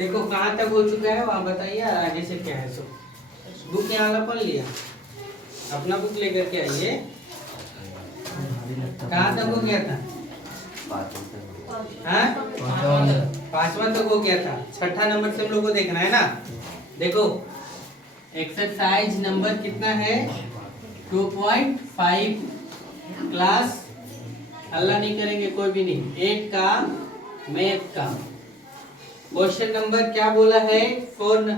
देखो कहाँ तक हो चुका है वहाँ बताइए, आगे से क्या है। सो बुक यहाँ वाला पढ़ लिया, अपना बुक लेकर के आइए। कहाँ तक हो गया था? हाँ, 5वां तक हो गया था। 6ठा नंबर से हम लोग को देखना है ना। देखो एक्सरसाइज नंबर कितना है? 2.5 क्लास हल्ला नहीं करेंगे कोई भी नहीं, 8 का मैथ का। क्वेश्चन नंबर क्या बोला है? 4।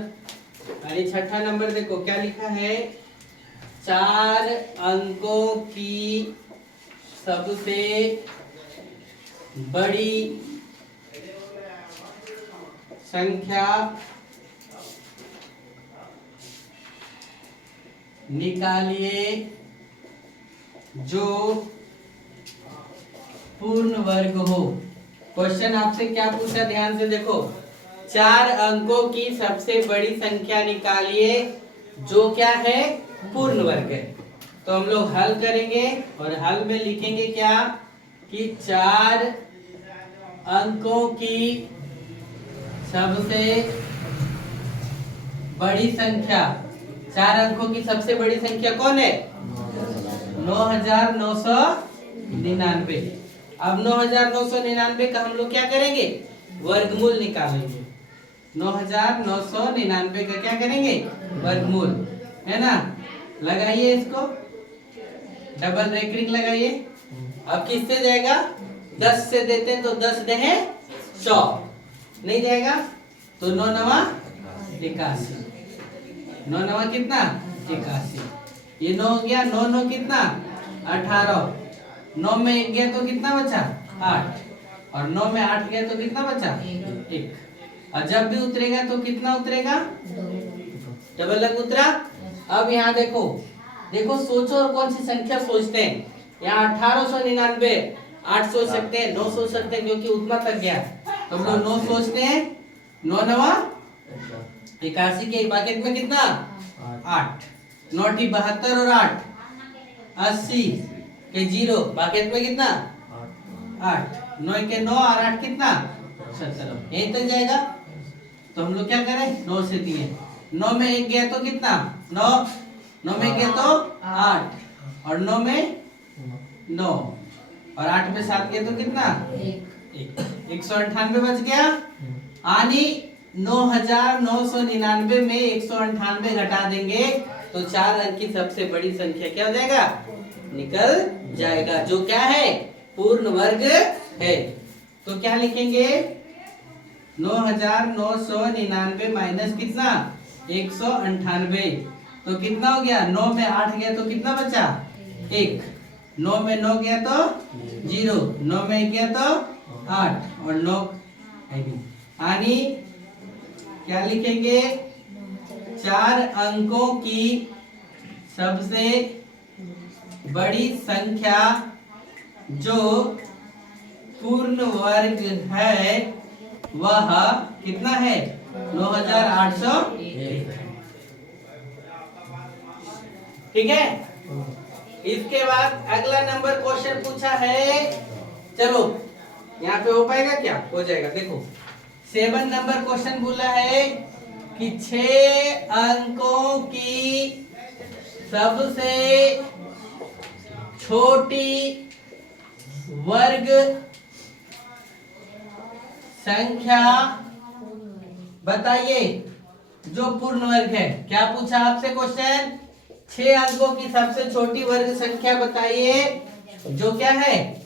अरे 6ठा नंबर देखो क्या लिखा है? 4 अंकों की सबसे बड़ी संख्या निकालिए जो पूर्ण वर्ग हो। क्वेश्चन आपसे क्या पूछा, ध्यान से देखो। 4 अंकों की सबसे बड़ी संख्या निकालिए जो क्या है? पूर्ण वर्ग है। तो हम लोग हल करेंगे और हल में लिखेंगे क्या कि 4 अंकों की सबसे बड़ी संख्या, 4 अंकों की सबसे बड़ी संख्या कौन है? 9999। अब 9999 का हम लोग क्या करेंगे? वर्गमूल निकालेंगे। 9999 का क्या करेंगे? वर्गमूल, है ना। लगाइए इसको, डबल रेकरिंग लगाइए। अब किससे जाएगा? 10 से देते हैं तो 10 दे 100, नहीं जाएगा तो 9 नवा 81। 9 नवा कितना? 81। ये 9 हो गया, 9 9 कितना? 18। 9 में 1 गया तो कितना बचा? 8। और 9 में 8 गया तो कितना बचा? 1। और जब भी उतरेगा तो कितना उतरेगा? डबल लग उतरा। अब यहाँ देखो, देखो सोचो और कौन सी संख्या सोचते हैं। यहाँ 1899 8 सोच सकते हैं, 9 सोच सकते हैं क्योंकि उतना तक गया। तो हम लोग 9 सोचते हैं। 9 नवा 81 के बाकेट में कितना? 8। 9 टी 72 और 8 80 के 0 बाकेट में कितना? 8। 9 के 9 और 8 कितना? 17। यहीं तक जाएगा। तो हम लोग क्या करें? 9 से दिए। 9 में 1 गया तो कितना? 9। 9 में गया तो 8 और 9 में 9 और 8 में 7 गया तो कितना? 1। 198 बच गया। यानी 9999 में 198 घटा देंगे तो 4 अंक की सबसे बड़ी संख्या क्या हो जाएगा? निकल जाएगा, जो क्या है? पूर्ण वर्ग है। तो क्या लिखेंगे? 9999 माइनस कितना? 198। तो कितना हो गया? 9 में 8 गया तो कितना बचा? 1। 9 में 9 गया तो 0। 9 में 1 गया तो 8 और 9 यानी क्या लिखेंगे? 4 अंकों की सबसे बड़ी संख्या जो पूर्ण वर्ग है वह कितना है? 9801। ठीक है। इसके बाद अगला नंबर क्वेश्चन पूछा है, चलो यहाँ पे हो पाएगा क्या? हो जाएगा। देखो 7 नंबर क्वेश्चन बोला है कि 6 अंकों की सबसे छोटी वर्ग संख्या बताइए जो पूर्ण वर्ग है। क्या पूछा आपसे क्वेश्चन? 6 अंकों की सबसे छोटी वर्ग संख्या बताइए जो क्या है?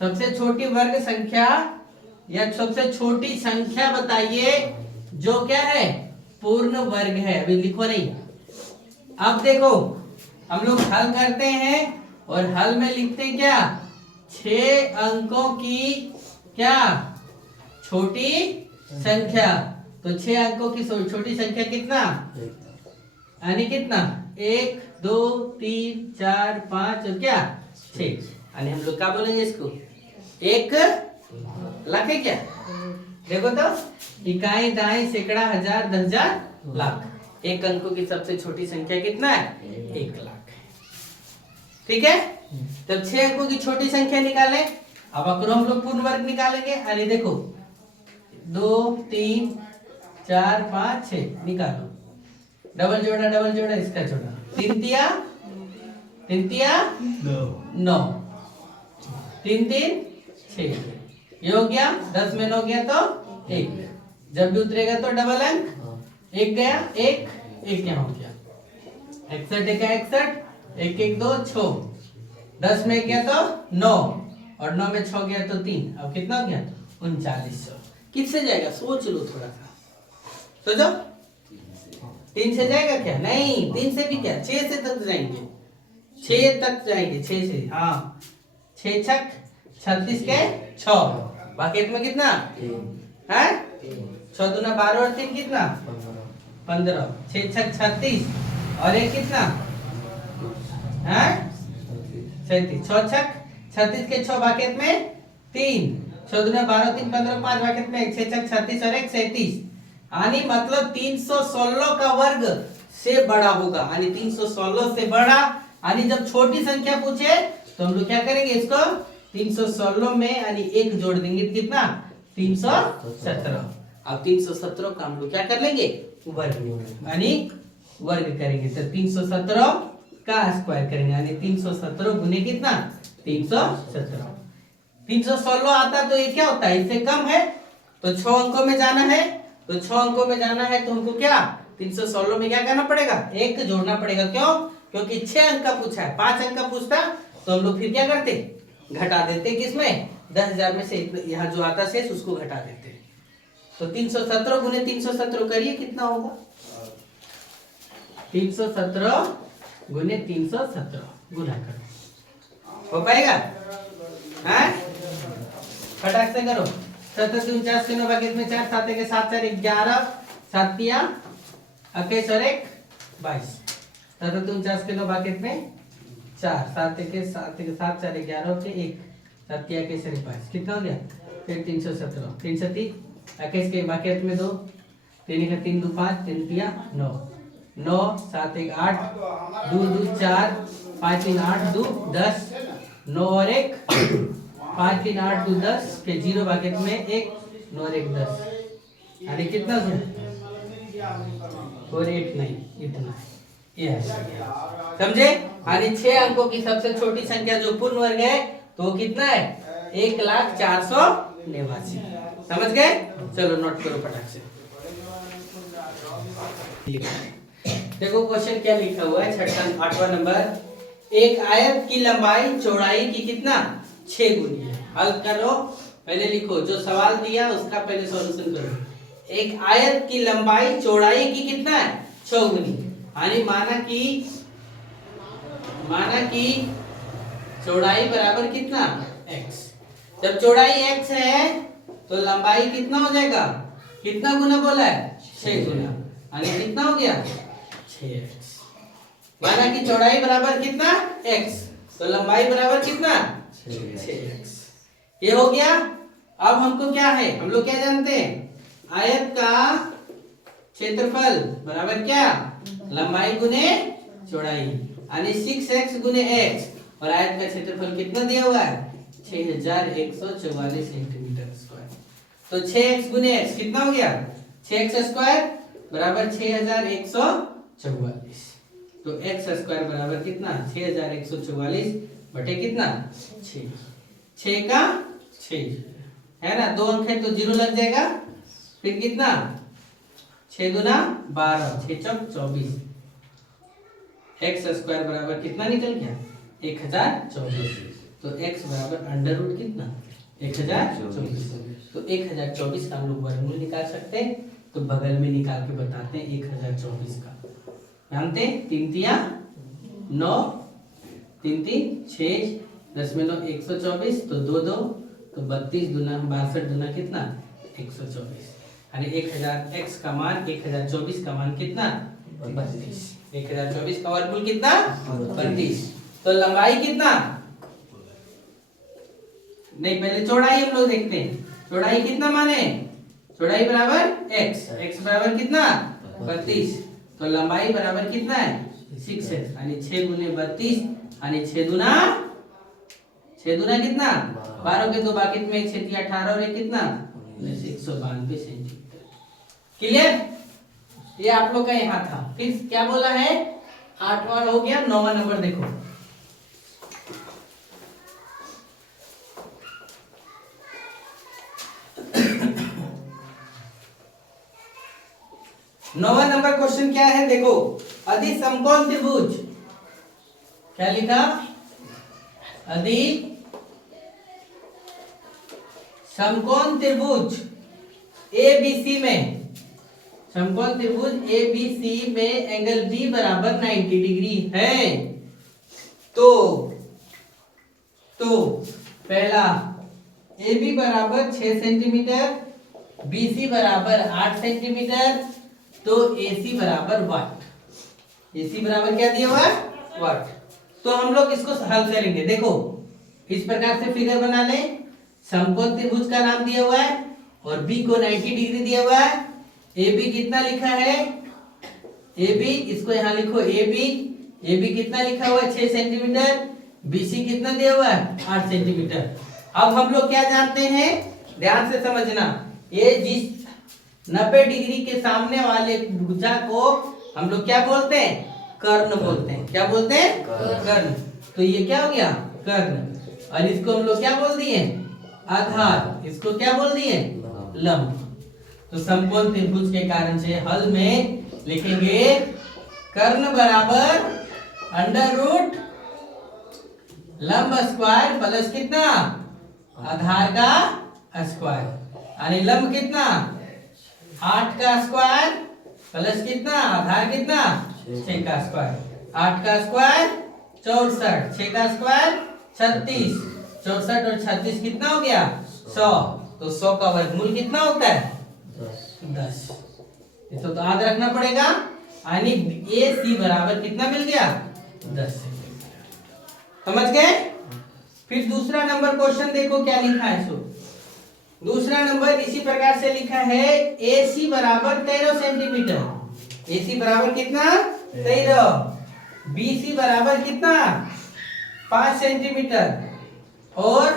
सबसे छोटी वर्ग संख्या या सबसे छोटी संख्या बताइए जो क्या है? पूर्ण वर्ग है। अभी लिखो नहीं। अब देखो हम लोग हल करते हैं और हल में लिखते हैं क्या? 6 अंकों की क्या? छोटी संख्या। तो 6 अंकों की छोटी संख्या कितना? यानी कितना? 1 2 3 4 5 और क्या? 6। यानी हम लोग क्या बोलेंगे इसको? 1 लाख है क्या? देखो तो, इकाई दाई सैकड़ा हजार 10,000 लाख। 1 अंकों की सबसे छोटी संख्या कितना है? 1 लाख। ठीक है। तब 6 अंकों की छोटी संख्या निकालें। अब अगर हम लोग पूर्ण वर्ग निकालेंगे, अरे देखो 2 3 4 5 6 निकालो। डबल जोड़ा इसका जोड़ा। 3 तिया 9 3 3 6। ये हो गया। 10 में 9 गया तो 1। जब भी उतरेगा तो डबल अंक। 1 गया 1 यहाँ हो गया। 61 का 61 1 1 2 6। 10 में गया तो 9 और 9 में 6 गया तो 3। अब कितना हो गया 3900। किससे जाएगा सोच लो थोड़ा सा, सोचो। 3 से जाएगा क्या? नहीं, 3 से भी क्या 6 से तक जाएंगे। 6 तक जाएंगे 6 से। हाँ 6 छक 36 के 6। बाकी में कितना है? 6 दूना 12 और 3 कितना 15। 6 छक 36 और 1 कितना है 37। 6 छक 36 के 6 बाकी में 3। 6 दूना 12 3 15 5 बाकी में 6 छक 36 और 1 37। यानी मतलब 316 का वर्ग से बड़ा होगा। यानी 316 से बड़ा। यानी जब छोटी संख्या पूछे तो हम लोग क्या करेंगे इसको 316 में यानी 1 जोड़ देंगे। कितना 317। अब 317 का हम लोग क्या कर लेंगे वर्ग, यानी वर्ग करेंगे। तो 317 का स्क्वायर करेंगे। यानी 317 गुने कितना 317। 316 आता तो ये क्या होता है इससे कम है तो 6 अंकों में जाना है। तो 6 अंकों में जाना है तो हमको क्या 316 में क्या करना पड़ेगा 1 जोड़ना पड़ेगा। क्यों? क्योंकि 6 अंक का पूछा है। 5 अंक का पूछता तो हम लोग फिर क्या करते घटा देते। किसमें 10,000 में से यहाँ जो आता शेष उसको घटा देते। तो 317 गुने 317 करिए कितना होगा 317 गुने 317 गुना करो। हो पाएगा? हैं? फटाक से करो। 77 49 के 9 बाकी में 4 7 के 7 4 11 7 तिया 21 और 1 22। 77 49 के 9 बाकी में 4 7 के 7 4 11 के 1 7 तिया के 22। कितना हो गया फिर 317। 330 21 के बाकी में 2 3 का 3 2 5 3 तिया 9 9 7 1 8 2 2 4 5 3 8 2 10 9 और 1 5 3 8 2 10 के 0 बाकी में 1 9 और 1 10। यानी कितना है 4 8 नहीं इतना ये है। समझे? यानी 6 अंकों की सबसे छोटी संख्या जो पूर्ण वर्ग है तो कितना है 1,04,89। समझ गए? चलो नोट करो फटाक से। देखो क्वेश्चन क्या लिखा हुआ है 8वां नंबर। एक आयत की लंबाई चौड़ाई की कितना 6 गुनी है। हल करो। पहले लिखो जो सवाल दिया उसका पहले सॉल्यूशन करो। एक आयत की लंबाई चौड़ाई की कितना है 6 गुनी। यानी माना कि चौड़ाई बराबर कितना x। जब चौड़ाई x है तो लंबाई कितना हो जाएगा कितना गुना बोला है 6 गुना। यानी कितना हो गया 6x। माना कि चौड़ाई बराबर कितना x तो लंबाई बराबर कितना 6x। ये हो गया। अब हमको क्या है हम लोग क्या जानते हैं आयत का क्षेत्रफल बराबर क्या लंबाई गुने चौड़ाई। यानी 6x गुने x। और आयत का क्षेत्रफल कितना दिया हुआ है 6144 सेंटीमीटर स्क्वायर। तो 6x गुने x कितना हो गया 6x स्क्वायर बराबर 6144। तो x स्क्वायर बराबर कितना 6144 बटे कितना 6 का 6 है ना। 2 अंक है तो 0 लग जाएगा। फिर कितना 6 दूना 12 6 चौक 24। x स्क्वायर बराबर कितना निकल गया 1024। तो x बराबर अंडर रूट कितना 1024। तो 1024 का हम लोग वर्गमूल निकाल सकते हैं। तो बगल में निकाल के बताते हैं 1024 का। जानते 3 तिया 9 3 3 6 10 में 9 124। तो 2 2 तो 32 दूना 62 दूना कितना 124। यानी 1000 x का मान 1024 का मान कितना 32। 1024 का वर्गमूल कितना 32। तो लंबाई कितना नहीं पहले चौड़ाई हम लोग देखते हैं। चौड़ाई कितना माने चौड़ाई बराबर x बराबर कितना 32। तो लंबाई बराबर कितना है 6x। यानी 6 गुने 32 यानी 6 दूना कितना 12 के 2 बाकी में 6 18 और 1 कितना -192 सेंटीमीटर। क्लियर? ये आप लोग का यहाँ था। फिर क्या बोला है? 8वां हो गया। 9वां नंबर देखो। नौवां नंबर क्वेश्चन क्या है देखो। यदि समकोण त्रिभुज, क्या लिखा? यदि समकोण त्रिभुज एबीसी में, समकोण त्रिभुज एबीसी में एंगल बी बराबर 90 डिग्री है, तो पहला ए बी बराबर 6 सेंटीमीटर, बी सी बराबर 8 सेंटीमीटर, तो ए सी बराबर वाट। ए सी बराबर क्या दिया हुआ है? वाट। तो हम लोग इसको हल करेंगे। देखो इस प्रकार से फिगर बना लें। समकोण त्रिभुज का नाम दिया हुआ है और बी को 90 डिग्री दिया हुआ है। ए बी कितना लिखा है? ए बी, इसको यहाँ लिखो ए बी कितना लिखा हुआ है? 6 सेंटीमीटर। बी सी कितना दिया हुआ है? 8 सेंटीमीटर। अब हम लोग क्या जानते हैं, ध्यान से समझना। ये जिस 90 डिग्री के सामने वाले भुजा को हम लोग क्या बोलते हैं? कर्ण बोलते हैं। क्या बोलते हैं? कर्ण। तो ये क्या हो गया? कर्ण। और इसको हम लोग क्या बोल दिए? आधार। इसको क्या बोल दिए? लंब। तो समकोण त्रिभुज के कारण से हल में लिखेंगे कर्ण बराबर अंडर रूट लंब स्क्वायर प्लस कितना? आधार का स्क्वायर। यानी लंब कितना? 8 का स्क्वायर प्लस कितना? आधार कितना? 6 का स्क्वायर। 8 का स्क्वायर 64, 6 का स्क्वायर 36, 64 और 36 कितना हो गया? 100। तो 100 का वर्गमूल कितना होता है? 10। इसको तो याद रखना पड़ेगा। यानी ए सी बराबर कितना मिल गया? 10 सेंटीमीटर। समझ गए? फिर दूसरा नंबर क्वेश्चन देखो क्या लिखा है। सो दूसरा नंबर इसी प्रकार से लिखा है ए सी बराबर 13 सेंटीमीटर। ए सी बराबर कितना? 13। बी सी बराबर कितना? 5 सेंटीमीटर। और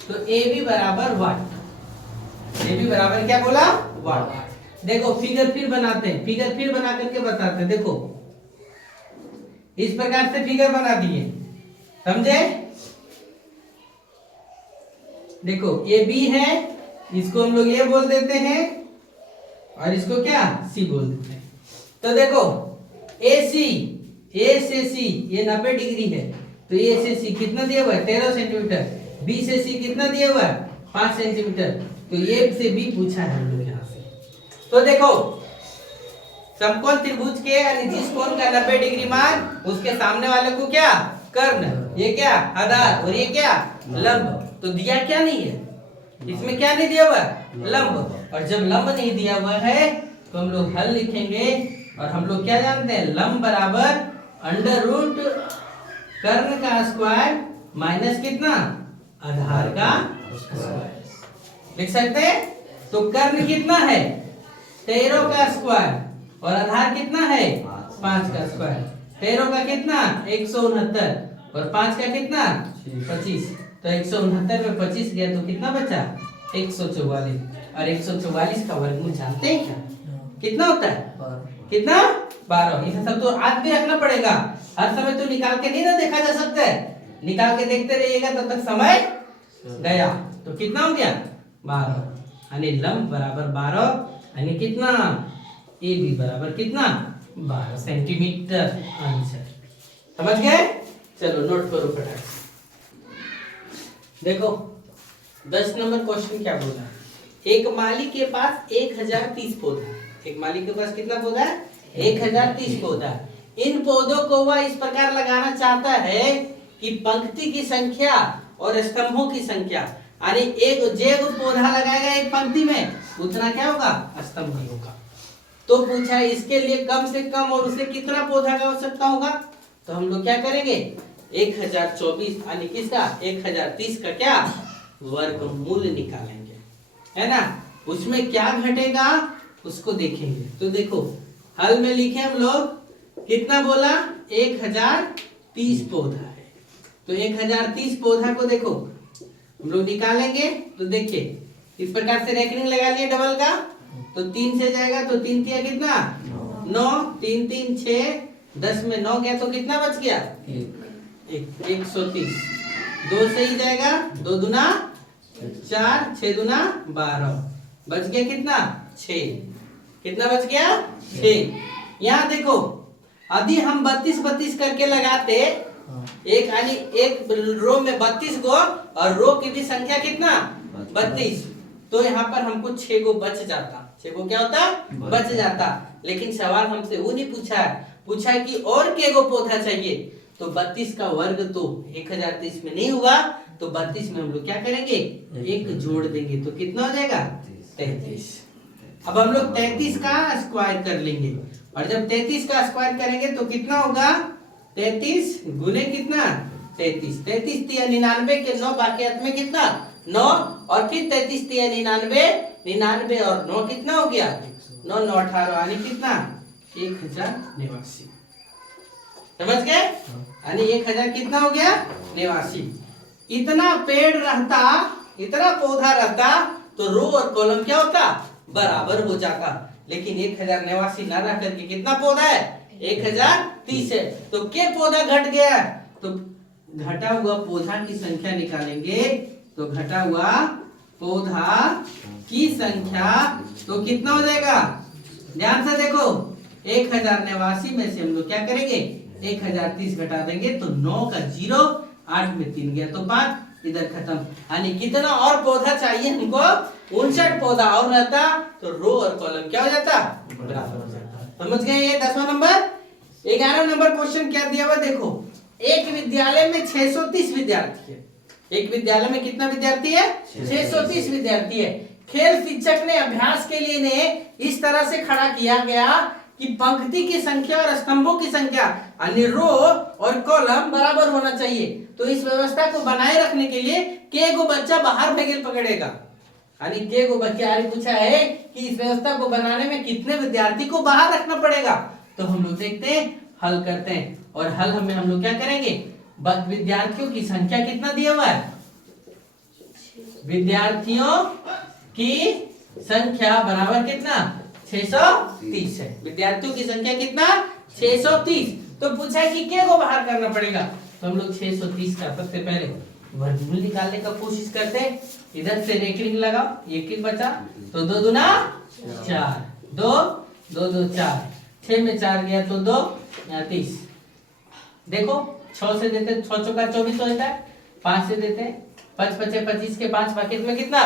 तो ए बी बराबर वाट। ए बी बराबर क्या बोला? वाट। देखो फिगर फिर बनाते हैं, फिगर फिर बना करके बताते हैं। देखो इस प्रकार से फिगर बना दिए, समझे? देखो ये बी है, इसको हम लोग ये बोल देते हैं और इसको क्या? सी बोल देते हैं। तो देखो ए सी, ए से सी ये 90 डिग्री है, तो ए से सी कितना दिया हुआ है? 13 सेंटीमीटर। बी से सी कितना दिया हुआ है? 5 सेंटीमीटर। तो ए से बी पूछा है हम लोग यहाँ से। तो देखो समकोण त्रिभुज के जिस कोण का 90 डिग्री मान, उसके सामने वाले को क्या? कर्ण। ये क्या? आधार। और ये क्या? लंब। तो दिया क्या नहीं है इसमें? क्या नहीं दिया हुआ? लंब। और जब लंब नहीं दिया हुआ है तो हम लोग हल लिखेंगे। और हम लोग क्या जानते हैं? लंब बराबर अंडर रूट कर्ण का स्क्वायर माइनस कितना? आधार का स्क्वायर। लिख सकते हैं? तो कर्ण कितना है? 13 का स्क्वायर और आधार कितना है? 5 का स्क्वायर। 13 का कितना? 169 और 5 का कितना? 25। तो 169 में 25 गया तो कितना बचा? 144। और 144 का वर्गमूल जानते हैं क्या? कितना होता है? कितना? 12। इसे सब तो याद भी रखना पड़ेगा। हर समय तो निकाल के नहीं ना देखा जा सकता है। निकाल के देखते रहिएगा तब तक समय गया। तो कितना हो गया? 12। यानी लंब बराबर 12। यानी कितना? ए बी बराबर कितना? 12 सेंटीमीटर। आंसर समझ गए? चलो नोट करो फटाफट से। देखो 10 नंबर क्वेश्चन क्या बोला? एक माली के पास 1030 पौधा। एक माली के पास कितना पौधा है? 1030 पौधा। इन पौधों को वह इस प्रकार लगाना चाहता है कि पंक्ति की संख्या और स्तंभों की संख्या, यानी एक जो पौधा लगाएगा एक पंक्ति में उतना क्या होगा? स्तंभ भी होगा। तो पूछा है इसके लिए कम से कम और उसे कितना पौधा का आवश्यकता होगा? तो हम लोग क्या करेंगे? 1024 यानी किसका? 1030 का क्या? वर्गमूल निकालेंगे, है ना? उसमें क्या घटेगा उसको देखेंगे। तो देखो हल में लिखे हम लोग कितना बोला? 1030 पौधा है। तो 1030 पौधा को देखो हम लोग निकालेंगे। तो देखिए इस प्रकार से रेकरिंग लगा लिए डबल का, तो 3 से जाएगा तो 3 तिया कितना 9, 3 3 6, 10 में 9 गया तो कितना बच गया 130। 2 से ही जाएगा, 2 दूना 4, 6 दूना 12, बच गया कितना 6। कितना बच गया 6। यहाँ देखो यदि हम 32 32 करके लगाते, एक यानी एक रो में 32 गो और रो की भी संख्या कितना 32, तो यहाँ पर हमको 6 गो बच जाता। 6 गो क्या होता बच जाता। लेकिन सवाल हमसे वो नहीं पूछा है, पूछा है कि और के गो पौधा चाहिए। तो 32 का वर्ग तो 1030 में नहीं हुआ, तो 32 में हम लोग क्या करेंगे एक जोड़ देंगे, तो कितना हो जाएगा 33। अब हम लोग 33 का स्क्वायर कर लेंगे, और जब 33 का स्क्वायर करेंगे तो कितना होगा 33 गुने कितना 33, 33 तिया 99 के 9 बाकी हाथ में कितना 9, और फिर 33 तिया 99, 99 और 9 कितना हो गया 9 9 18 यानी कितना 1089। समझ गए, यानी 1000 कितना हो गया 89। इतना पेड़ रहता, इतना पौधा रहता तो रो और कॉलम क्या होता बराबर हो जाता। लेकिन 1089 ना रह करके कितना पौधा है 1030 है, तो क्या पौधा घट गया, तो घटा हुआ पौधा की संख्या निकालेंगे, तो घटा हुआ पौधा की संख्या तो कितना हो जाएगा, ध्यान से देखो 1089 में से हम लोग क्या करेंगे 1030 घटा देंगे, तो 9 का 0, 8 में 3 गया तो 5, इधर खत्म। यानी कितना और पौधा चाहिए हमको 59 पौधा और रहता, तो रो और कॉलम क्या हो जाता बराबर हो जाता। समझ गए ये 10वां नंबर। 11 नंबर क्वेश्चन क्या दिया हुआ देखो, एक विद्यालय में 630 विद्यार्थी है। एक विद्यालय में कितना विद्यार्थी है 630 विद्यार्थी है। खेल शिक्षक ने अभ्यास के लिए ने इस तरह से खड़ा किया गया कि पंक्ति की संख्या और स्तंभों की संख्या यानी रो और कॉलम बराबर होना चाहिए। तो इस व्यवस्था को बनाए रखने के लिए के गो बच्चा बाहर भेगल पकड़ेगा, यानी के गो बच्चा पूछा है कि इस व्यवस्था को बनाने में कितने विद्यार्थी को बाहर रखना पड़ेगा। तो हम लोग देखते हैं, हल करते हैं, और हल हमें हम लोग क्या करेंगे विद्यार्थियों की संख्या कितना दिया हुआ है, विद्यार्थियों की संख्या बराबर कितना 630 है। विद्यार्थियों की संख्या कितना 630। तो पूछा है कि क्या को बाहर करना पड़ेगा, तो हम लोग 630 का सबसे पहले वर्गमूल निकालने का कोशिश करते हैं। इधर से रेकरिंग लगाओ, एक ही बचा, तो 2 दूना 4, 2 2 2 4, 6 में 4 गया तो 2, यहाँ 30। देखो 6 से देते 6 चौका 24 हो जाता है, 5 से देते 5 पचे 25 के 5 बाकी में कितना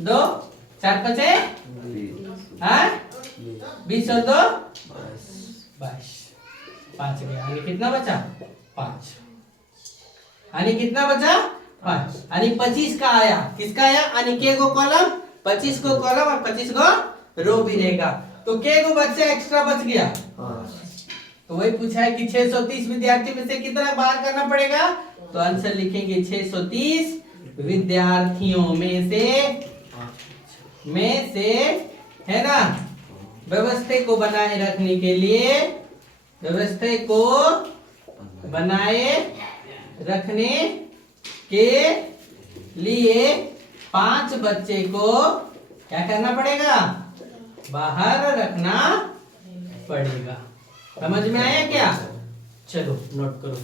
2, 4 पचे 20 और 2 22, 5 गया, यानी कितना बचा 5, यानी कितना बचा 5, यानी 25 का आया, किसका आया यानी के गो कॉलम 25 को कॉलम और 25 को रो भी रहेगा, तो के गो बच्चा एक्स्ट्रा बच गया। तो वही पूछा है कि 630 विद्यार्थी में से कितना बाहर करना पड़ेगा, तो आंसर लिखेंगे 630 विद्यार्थियों में से है ना, व्यवस्था को बनाए रखने के लिए, व्यवस्था को बनाए रखने के लिए 5 बच्चे को क्या करना पड़ेगा बाहर रखना पड़ेगा। समझ में आया क्या, चलो नोट करो।